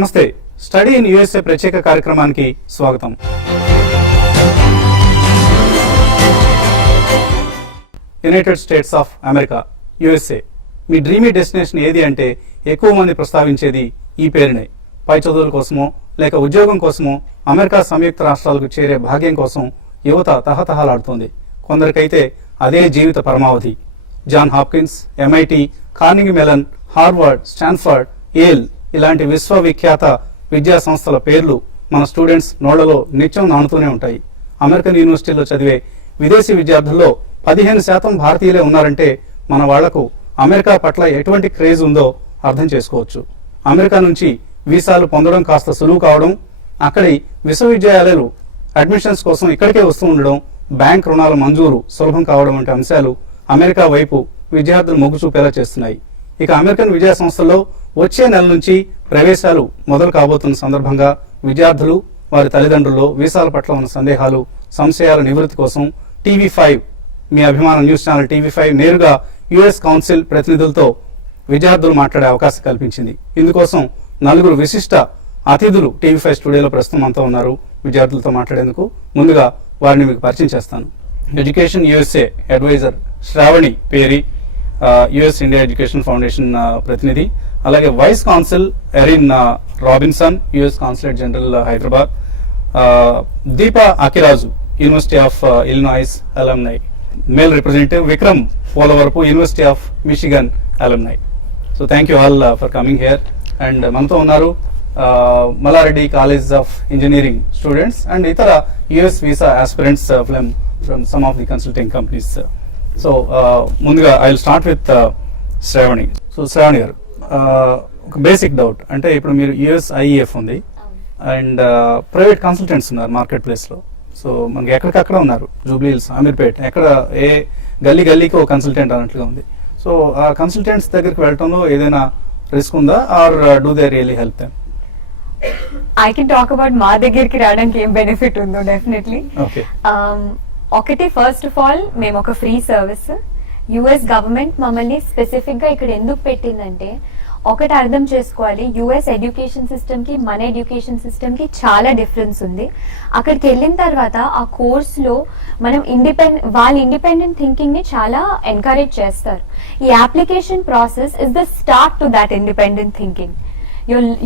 నమస్తే. Study in USA ప్రత్యేక కార్యక్రమానికి స్వాగతం. United states of America, USA. Me dreamy destination ఏది అంటే ఎక్కువ మంది ప్రస్తావించేది ఈ పేరునే. పై చదువుల కోసమో లేక ఉద్యోగం కోసమో అమెరికా సంయుక్త రాష్ట్రాలకు చేరే భాగ్యం కోసం యువత తహతహలాడుతోంది. కొందరికైతే అదే జీవిత పరమావధి. John Hopkins, MIT, Carnegie Mellon, Harvard, Stanford, Yale ఇలాంటి విశ్వవిఖ్యాత విద్యా సంస్థల పేర్లు మన స్టూడెంట్స్ నోళ్లలో నిత్యం నానుతూనే ఉంటాయి. అమెరికన్ యూనివర్సిటీలో చదివే విదేశీ విద్యార్థుల్లో 15% భారతీయులే ఉన్నారంటే మన వాళ్లకు అమెరికా పట్ల ఎటువంటి క్రేజ్ ఉందో అర్థం చేసుకోవచ్చు. అమెరికా నుంచి వీసాలు పొందడం కాస్త సులువు కావడం, అక్కడి విశ్వవిద్యాలయాలు అడ్మిషన్స్ కోసం ఇక్కడికే వస్తూ ఉండడం, బ్యాంక్ రుణాల మంజూరు సులభం కావడం వంటి అంశాలు అమెరికా వైపు విద్యార్థులు మొగ్గు చూపేలా చేస్తున్నాయి. ఇక అమెరికన్ విద్యా సంస్థల్లో వచ్చే నెల నుంచి ప్రవేశాలు మొదలు కాబోతున్న సందర్భంగా విద్యార్థులు, వారి తల్లిదండ్రుల్లో వీసాల పట్ల ఉన్న సందేహాలు, సంశయాల నివృత్తి కోసం TV5, మీ అభిమాన న్యూస్ ఛానల్ TV5 నేరుగా యుఎస్ కౌన్సిల్ ప్రతినిధులతో విద్యార్థులు మాట్లాడే అవకాశం కల్పించింది. ఇందుకోసం 4 విశిష్ట అతిథులు TV5 స్టూడియోలో ప్రస్తుతం అంతా ఉన్నారు విద్యార్థులతో మాట్లాడేందుకు. ముందుగా వారిని మీకు పరిచయం చేస్తాను. ఎడ్యుకేషన్ యుఎస్ఏ అడ్వైజర్ శ్రావణి పేరి, యుఎస్ ఇండియా ఎడ్యుకేషన్ ఫౌండేషన్ ప్రతినిధి. అలాగే vice consul Erin Robinson, US consulate general Hyderabad. Deepa Akiraju, university of Illinois alumni. Male representative Vikram Polavarapu, university of Michigan alumni. So thank you all for coming here. And మనతో ఉన్నారు Malla Reddy college of engineering students and ఇతర US visa aspirants from some of the consulting companies. So ముందుగా I will start with Shravani. So Shravani గారు, ఒక basic doubt, అంటే ఇప్పుడు మీరు US ఐఈఎఫ్ ఉంది అండ్ ప్రైవేట్ కన్సల్టెంట్స్ ఉన్నారు మార్కెట్ ప్లేస్ లో. సో మనకి ఎక్కడికక్కడ ఉన్నారు, జూబ్లీహిల్స్, అమీర్పేట్, ఎక్కడ ఏ గల్లీకి ఒక కన్సల్టెంట్ అన్నట్లుగా ఉంది. సో ఆ కన్సల్టెంట్స్ దగ్గరికి వెళ్ళటంలో ఏదైనా రిస్క్ ఉందా, or do they really help them? I can talk about మా దగ్గరికి రావడానికి ఏం బెనిఫిట్ ఉందో. డెఫినెట్లీ ఒకటి, ఫస్ట్ ఆఫ్ ఆల్ మేము ఒక ఫ్రీ సర్వీస్. యుఎస్ గవర్నమెంట్ మమ్మల్ని స్పెసిఫిక్ గా ఇక్కడ ఎందుకు పెట్టిందంటే, ఒకటి అర్థం చేసుకోవాలి, యుఎస్ ఎడ్యుకేషన్ సిస్టమ్ కి మన ఎడ్యుకేషన్ సిస్టమ్ కి చాలా డిఫరెన్స్ ఉంది. అక్కడికి వెళ్ళిన తర్వాత ఆ కోర్స్ లో మనం వాళ్ళ ఇండిపెండెంట్ థింకింగ్ ని చాలా ఎంకరేజ్ చేస్తారు. ఈ application process is the start to that independent thinking.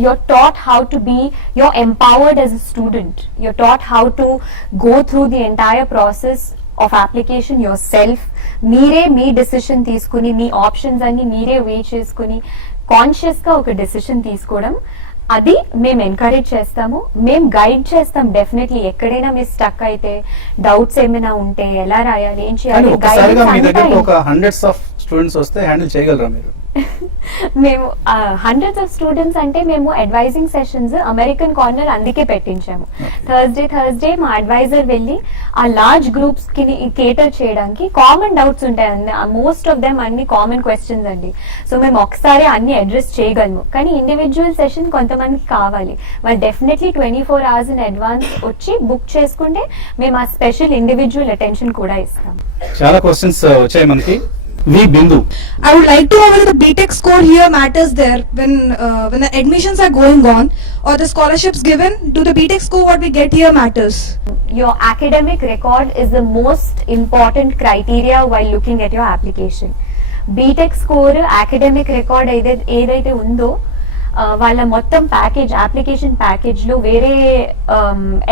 You're taught how to be, you're empowered as a student. You're taught how to go through the entire process of application yourself. మీరే మీ decision తీసుకుని, మీ options అన్ని మీరే వే చేసుకుని conscious గా ఒక decision తీసుకోవడం, అది మేము ఎంకరేజ్ చేస్తాము, మేము గైడ్ చేస్తాం. డెఫినెట్లీ ఎక్కడైనా మీరు స్టక్ అయితే, డౌట్స్ ఏమైనా ఉంటే, ఎలా రాయాలి, ఏం చేయాలి, స్టూడెంట్స్ వస్తే హ్యాండిల్ చేయగలరా మీరు? మేము హండ్రెడ్స్ ఆఫ్ స్టూడెంట్స్ అంటే మేము అడ్వైజింగ్ సెషన్స్ అమెరికన్ కార్నర్ అందుకే పెట్టించాము. థర్స్డే మా అడ్వైజర్ వెళ్ళి ఆ లార్జ్ గ్రూప్స్ కి కేటర్ చేయడానికి కామన్ డౌట్స్ ఉంటాయి. మోస్ట్ ఆఫ్ దెమ్ అన్ని కామన్ క్వశ్చన్స్ అండి. సో మేము ఒకసారి అన్ని అడ్రస్ చేయగలము. కానీ ఇండివిజువల్ సెషన్ కొంతమందికి కావాలి, వాళ్ళు డెఫినెట్లీ 24 hours ఇన్ అడ్వాన్స్ వచ్చి బుక్ చేసుకుంటే మేము ఆ స్పెషల్ ఇండివిజువల్ అటెన్షన్ కూడా ఇస్తాం. చాలా క్వశ్చన్స్ వచ్చాయి మనకి. Bindu. I would like to know whether the BTech score here matters there when the admissions are going on or the scholarships given. Do the BTech score what we get here matters? Your academic record is the most important criteria while looking at your application. BTech score, academic record ఏదైతే ఉందో వాళ్ళ మొత్తం package, application package లో వేరే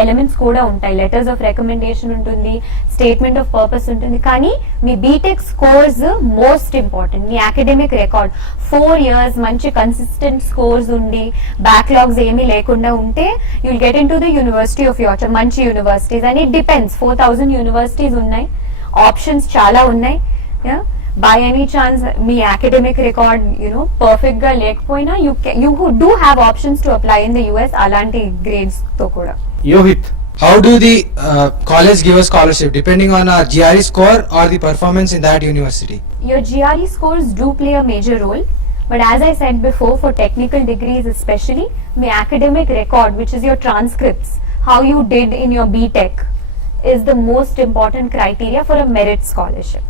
elements కూడా ఉంటాయి. Letters of recommendation ఉంటుంది, statement of purpose ఉంటుంది. కానీ మీ బీటెక్ స్కోర్స్ మోస్ట్ ఇంపార్టెంట్. మీ అకాడమిక్ రికార్డ్ 4 years మంచి కన్సిస్టెంట్ స్కోర్స్ ఉండి, బ్యాక్లాగ్స్ ఏమీ లేకుండా ఉంటే you'll get in to the university of your choice. మంచి యూనివర్సిటీస్ అని డిపెండ్స్. 4000 యూనివర్సిటీస్ ఉన్నాయి, ఆప్షన్స్ చాలా ఉన్నాయి. By any chance me academic record perfect గా లేకపోయినా you do have options to apply in the US అలాంటి grades తో కూడా. Yohit, how do the college give a scholarship depending on our GRE score or the performance in that university? Your GRE scores do play a major role, but as I said before, for technical degrees especially, my academic record, which is your transcripts, how you did in your BTech, is the most important criteria for a merit scholarship.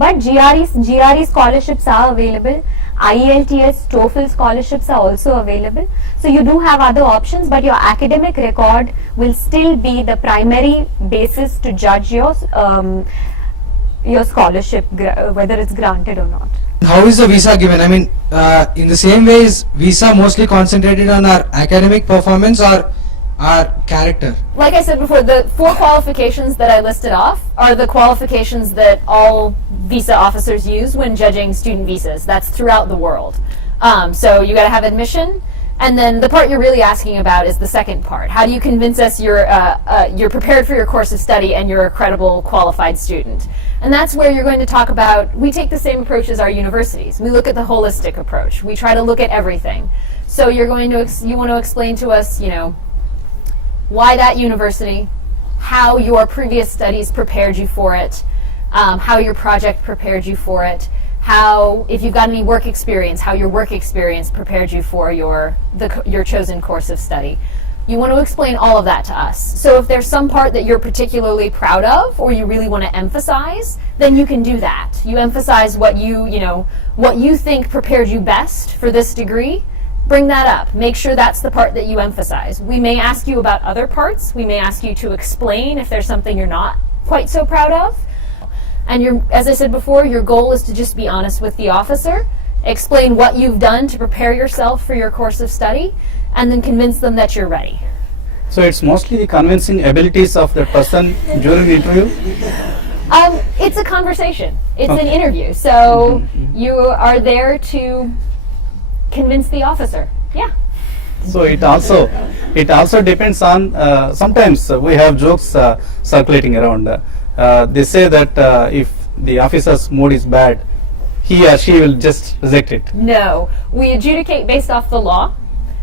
But GRE scholarships are available. IELTS, TOEFL scholarships are also available. So you do have other options, but your academic record will still be the primary basis to judge your scholarship, whether it's granted or not. How is the visa given? I mean, in the same way, is visa mostly concentrated on our academic performance or our character? Like I said before, the 4 qualifications that I listed off are the qualifications that all visa officers use when judging student visas. That's throughout the world. So you got to have admission, and then the part you're really asking about is the second part. How do you convince us you're prepared for your course of study and you're a credible, qualified student? And that's where you're going to talk about, we take the same approach as our universities. We look at the holistic approach. We try to look at everything. So you want to explain to us, why that university, how your previous studies prepared you for it, how your project prepared you for it, how, if you've got any work experience, how your work experience prepared you for your chosen course of study. You want to explain all of that to us. So if there's some part that you're particularly proud of or you really want to emphasize, then you can do that. You emphasize what you think prepared you best for this degree. Bring that up. Make sure that's the part that you emphasize. We may ask you about other parts. We may ask you to explain if there's something you're not quite so proud of. And as I said before, your goal is to just be honest with the officer, explain what you've done to prepare yourself for your course of study, and then convince them that you're ready. So it's mostly the convincing abilities of the person during the interview? It's a conversation. It's an interview. So you are there to convince the officer. Yeah. So it also depends on, sometimes we have jokes circulating around. They say that if the officer's mood is bad, he or she will just reject it. No. We adjudicate based off the law.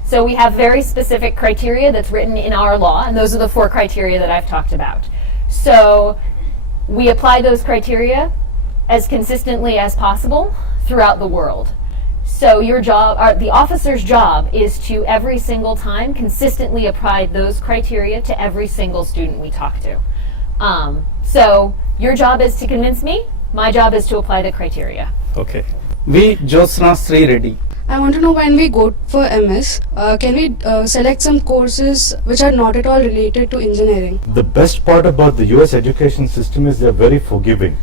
So we have very specific criteria that's written in our law, and those are the 4 criteria that I've talked about. So we apply those criteria as consistently as possible throughout the world. So your job, the officer's job, is to every single time consistently apply those criteria to every single student we talk to. So your job is to convince me. My job is to apply the criteria. Okay. V. Jyotsna Sri Reddy. I want to know, when we go for MS, can we select some courses which are not at all related to engineering? The best part about the US education system is they're very forgiving.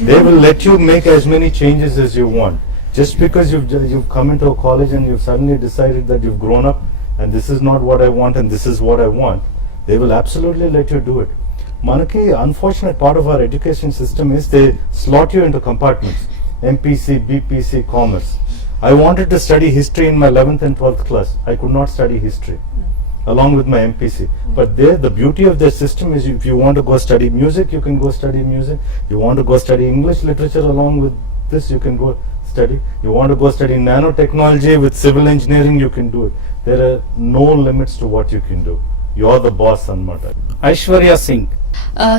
They will let you make as many changes as you want. Just because you've come into a college and you've suddenly decided that you've grown up and this is not what I want and this is what I want, they will absolutely let you do it. Manaki, unfortunate part of our education system is they slot you into compartments. MPC, BPC, Commerce. I wanted to study history in my 11th and 12th class. I could not study history along with my MPC. But the beauty of their system is, if you want to go study music, you can go study music. You want to go study English literature along with this, you can go study. You want to go study nanotechnology with civil engineering, you can do it. There are no limits to what you can do. You're the boss, Sanmata. Aishwarya Singh.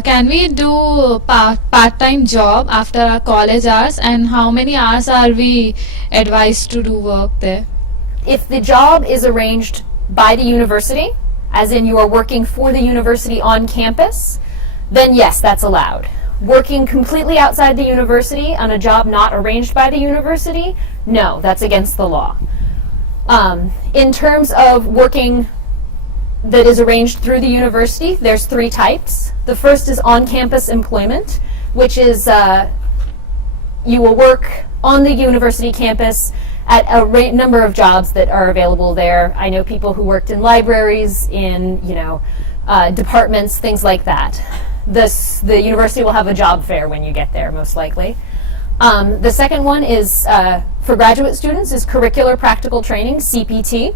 Can we do part-time job after our college hours, and how many hours are we advised to do work there? If the job is arranged by the university, as in you are working for the university on campus, then yes, that's allowed. Working completely outside the university on a job not arranged by the university, no, that's against the law. In terms of working that is arranged through the university, there's 3 types. The first is on-campus employment, which is you will work on the university campus at a number of jobs that are available there. I know people who worked in libraries, in departments, things like that. The university will have a job fair when you get there, most likely. The second one is for graduate students is curricular practical training, CPT,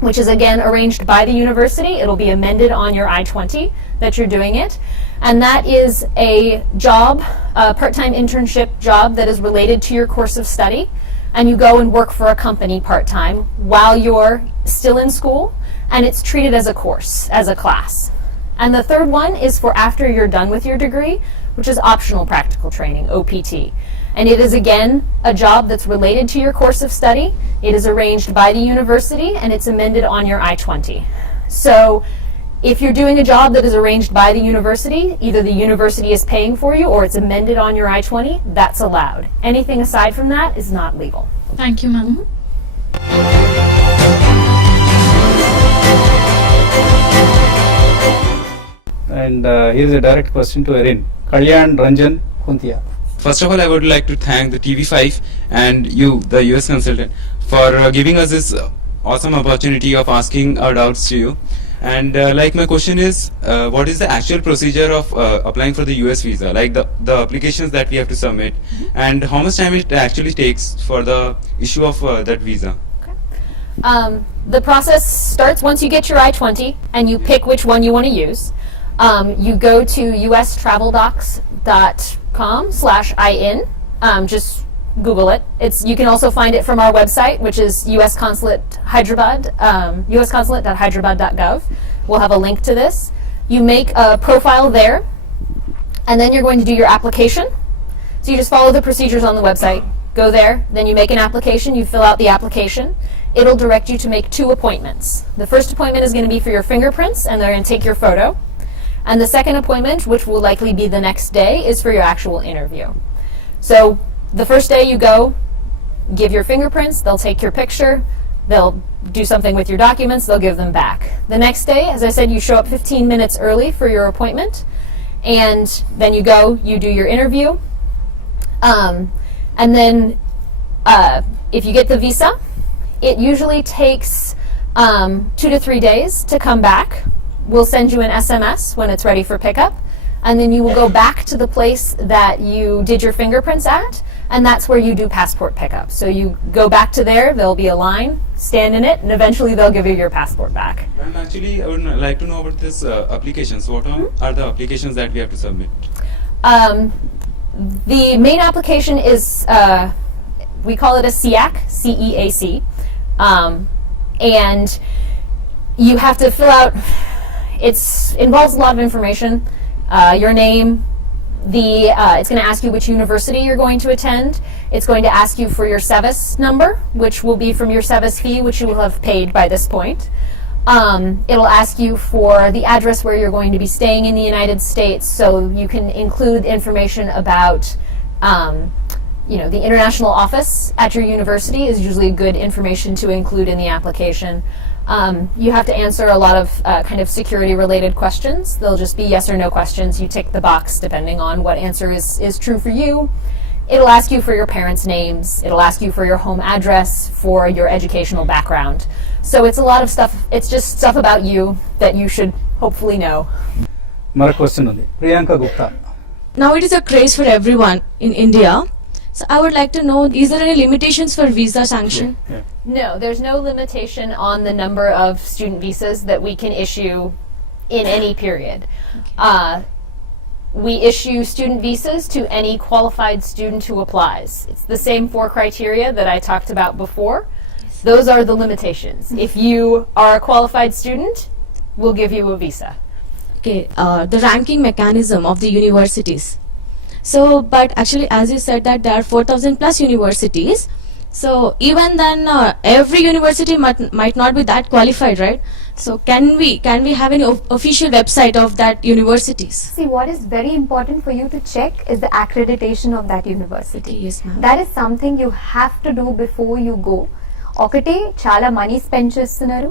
which is again arranged by the university. It'll be amended on your I-20 that you're doing it. And that is a job, a part-time internship job that is related to your course of study. And you go and work for a company part-time while you're still in school, and it's treated as a course, as a class. And the third one is for after you're done with your degree, which is optional practical training, OPT. And it is again a job that's related to your course of study. It is arranged by the university and it's amended on your I-20. So if you're doing a job that is arranged by the university, either the university is paying for you or it's amended on your I-20, that's allowed. Anything aside from that is not legal. Thank you, ma'am. And here is a direct question to Erin. Kalyan Ranjan Kuntia. First of all, I would like to thank the TV5 and you, the US consultant, for giving us this awesome opportunity of asking our doubts to you. And like my question is, what is the actual procedure of applying for the US visa? Like the applications that we have to submit, and how much time it actually takes for the issue of that visa? The process starts once you get your I-20 and you pick which one you want to use. You go to ustraveldocs.com/in. Just Google it. You can also find it from our website, which is US Consulate Hyderabad, usconsulate.hyderabad.gov. We'll have a link to this. You make a profile there, and then you're going to do your application. So you just follow the procedures on the website. Go there, then you make an application, you fill out the application. It'll direct you to make 2 appointments. The first appointment is going to be for your fingerprints, and they're going to take your photo. And the second appointment, which will likely be the next day, is for your actual interview. So the first day you go, give your fingerprints, they'll take your picture, they'll do something with your documents, they'll give them back. The next day, as I said, you show up 15 minutes early for your appointment, and then you go, you do your interview. And then if you get the visa, it usually takes 2 to 3 days to come back. We'll send you an SMS when it's ready for pickup, and then you will go back to the place that you did your fingerprints at, and that's where you do passport pickup. So you go back to there, there'll be a line, stand in it, and eventually they'll give you your passport back. And actually, I would like to know about this applications. What are the applications that we have to submit? The main application is, we call it a CEAC, C-E-A-C, and you have to fill out, it involves a lot of information, your name, it's going to ask you which university you're going to attend. It's going to ask you for your SEVIS number, which will be from your SEVIS fee, which you will have paid by this point. It'll ask you for the address where you're going to be staying in the United States, so you can include information about the international office at your university is usually good information to include in the application. You have to answer a lot of kind of security-related questions. They'll just be yes or no questions. You tick the box depending on what answer is true for you. It'll ask you for your parents' names. It'll ask you for your home address, for your educational background. So it's a lot of stuff. It's just stuff about you that you should hopefully know. Mara question only. Priyanka Gupta. Now it is a craze for everyone in India. So I would like to know, is there any limitations for visa sanction? Yeah. No, there's no limitation on the number of student visas that we can issue in any period. We issue student visas to any qualified student who applies. It's the same 4 criteria that I talked about before. Those are the limitations. If you are a qualified student, we'll give you a visa. Okay, the ranking mechanism of the universities. So, but actually, as you said that there are 4,000 plus universities. So even then, every university might not be that qualified, right? So can we have any official website of that universities? See, what is very important for you to check is the accreditation of that university. Yes, ma'am. That is something you have to do before you go. ఒకటి చాలా money spend చేస్తున్నారు,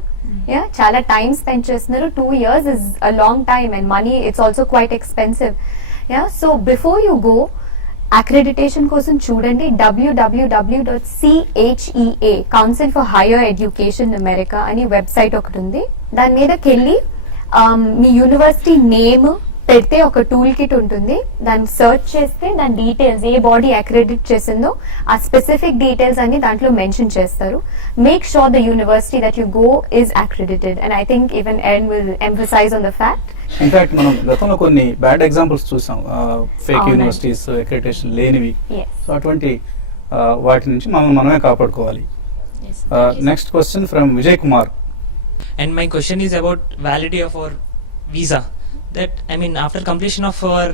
చాలా time spend చేస్తున్నారు. 2 years is a long time and money, it's also quite expensive. So before you go, accreditation కోసం చూడండి www.CHEA Council for Higher Education America అని website ఒకటి ఉంది. దాని మీదకి వెళ్ళి మీ యూనివర్సిటీ నేమ్ పెడితే ఒక టూల్ కిట్ ఉంటుంది. దాన్ని సర్చ్ చేస్తే దాని డీటెయిల్స్, ఏ బాడీ అక్రెడిట్ చేసిందో ఆ స్పెసిఫిక్ డీటెయిల్స్ అన్ని దాంట్లో మెన్షన్ చేస్తారు. Make sure the university that you go is accredited, and I think even earn will emphasize on the fact. In fact మనం గతంలో కొన్ని బ్యాడ్ ఎగ్జాంపుల్స్ చూసాం, ఫేక్ యూనివర్సిటీస్ అక్రెడిటేషన్ లేనివి. సో అటువంటి వాటి నుంచి మనమే కాపాడుకోవాలి. Next question from Vijay Kumar. And my question is about validity of our visa. That after completion of our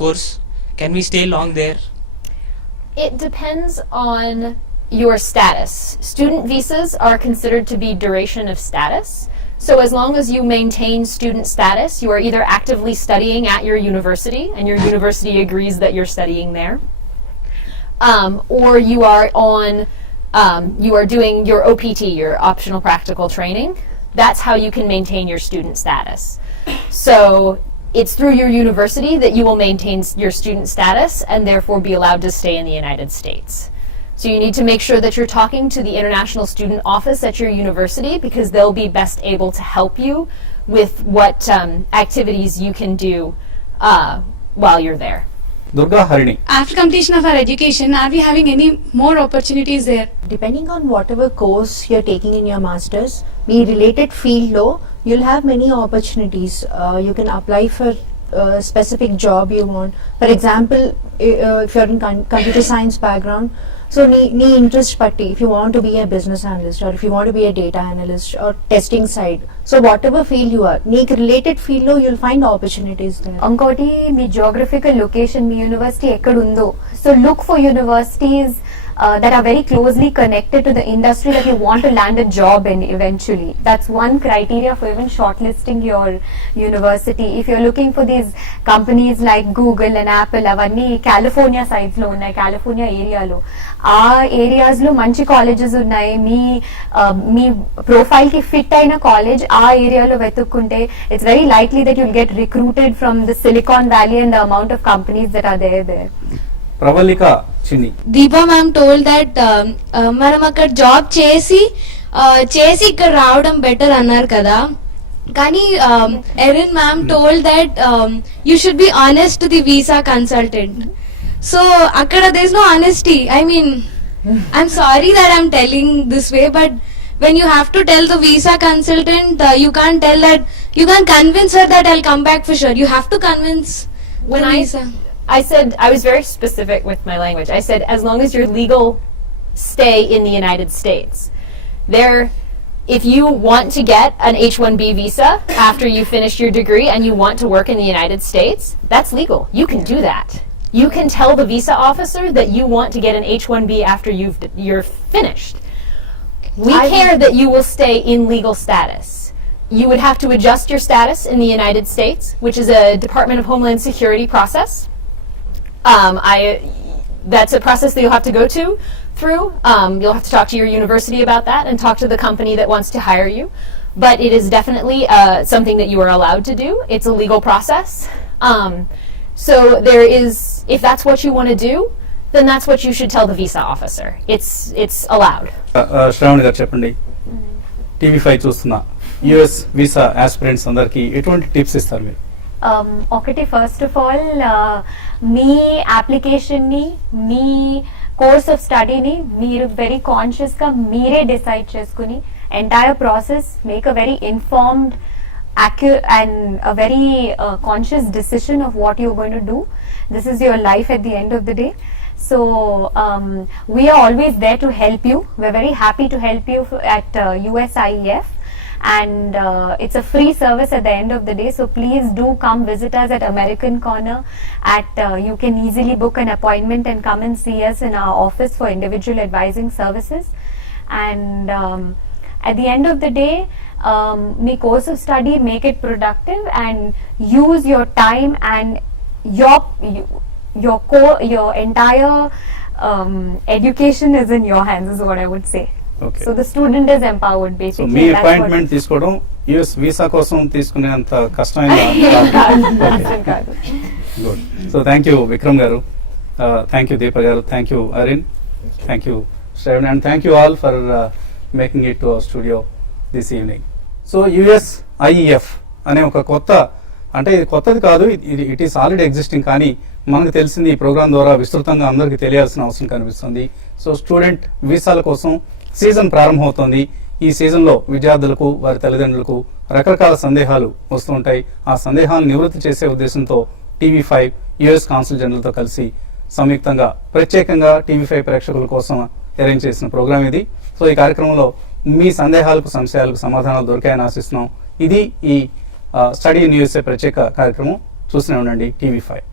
course, can we stay long there? It depends on your status. Student visas are considered to be duration of status. So as long as you maintain student status, you are either actively studying at your university and your university agrees that you're studying there, or you are on you are doing your OPT, your optional practical training, that's how you can maintain your student status. So it's through your university that you will maintain your student status and therefore be allowed to stay in the United States. So you need to make sure that you're talking to the International Student Office at your university, because they'll be best able to help you with what activities you can do while you're there. Durga Harini. After completion of our education, are we having any more opportunities there? Depending on whatever course you're taking in your masters, be related field law, you'll have many opportunities. You can apply for a specific job you want. For example, if you're in computer science background, so nee interest patti, if you want to be a business analyst or if you want to be a data analyst or testing side, so whatever field you are, nee related field lo you'll find opportunities there. ఇంకోటి మీ geographical location, మీ university ఎక్కడ ఉందో, so look for universities that are very closely connected to the industry that you want to land a job in eventually. That's one criteria for even shortlisting your university. If you're looking for these companies like Google and Apple, avanni California sides lo unnai, California area lo, ఆ areas లో మంచి colleges ఉన్నాయి, మీ profile కి fit అయిన college ఆ ఏరియాలో వెతుక్కుంటే it's very likely that you'll get recruited from the Silicon Valley and the amount of companies that are there. Pravallika Chinni. Deepa ma'am told that మనం అక్కడ జాబ్ చేసి ఇక్కడ రావడం బెటర్ అన్నారు కదా, కానీ Erin ma'am told that you should be honest to the visa consultant. So అక్కడ there is no honesty. I mean I'm sorry that I'm telling this way, but when you have to tell the visa consultant, you can't tell that, you can't convince her that I'll come back for sure. You have to convince When the visa. I said, I was very specific with my language. I said, as long as your legal stay in the United States. If you want to get an H-1B visa after you finish your degree and you want to work in the United States, that's legal. You can do that. You can tell the visa officer that you want to get an H-1B after you're finished. We care that you will stay in legal status. You would have to adjust your status in the United States, which is a Department of Homeland Security process. That's a process that you'll have to go through. You'll have to talk to your university about that and talk to the company that wants to hire you. But it is definitely something that you are allowed to do. It's a legal process. So there is, if that's what you want to do, then that's what you should tell the visa officer. It's allowed. Shravani గారు చెప్పండి, TV5 చూస్తున్న US visa aspirants అందరికి ఎటువంటి tips ఇస్తారు మీరు? ఒకటి, first of all me application ని, మీ course of స్టడీని మీరు వెరీ కాన్షియస్ గా మీరే డిసైడ్ చేసుకుని entire process make a very informed accurate and a very conscious decision of what you're going to do. This is your life at the end of the day. So we are always there to help you. We're very happy to help you at USIEF, and it's a free service at the end of the day. So please do come visit us at American Corner. You can easily book an appointment and come and see us in our office for individual advising services. And at the end of the day, me course of study, make it productive and use your time and your entire education is in your hands, is what I would say. Okay. So the student is empowered so basically. మీ appointment తీసుకోవడం US visa కోసం తీసుకునేంత కష్టమైన కాదు. Good. So thank you Vikram garu, thank you Deepa garu, thank you Erin, thank you Shravan, and thank you all for making it to our studio this evening. So USIEF అనే ఒక కొత్త, అంటే ఇది కొత్తది కాదు, ఇట్ ఈస్ ఆల్రెడీ ఎగ్జిస్టింగ్, కానీ మనకు తెలిసింది ఈ ప్రోగ్రామ్ ద్వారా విస్తృతంగా అందరికీ తెలియాల్సిన అవసరం కనిపిస్తుంది. సో స్టూడెంట్ వీసాల కోసం సీజన్ ప్రారంభమవుతోంది. ఈ సీజన్లో విద్యార్థులకు, వారి తల్లిదండ్రులకు రకరకాల సందేహాలు వస్తూ ఉంటాయి. ఆ సందేహాలను నివృత్తి చేసే ఉద్దేశంతో టీవీ5 US కాన్సుల్ జనరల్తో కలిసి సంయుక్తంగా ప్రత్యేకంగా టీవీ5 ప్రేక్షకుల కోసం అరేంజ్ చేసిన ప్రోగ్రామ్ ఇది. సో ఈ కార్యక్రమంలో మీ సందేహాలకు, సంశయాలకు సమాధానాలు దొరికాయని ఆశిస్తున్నాం. ఇది ఈ స్టడీ ఇన్ USA ప్రత్యేక కార్యక్రమం. చూస్తూనే ఉండండి టీవీ5.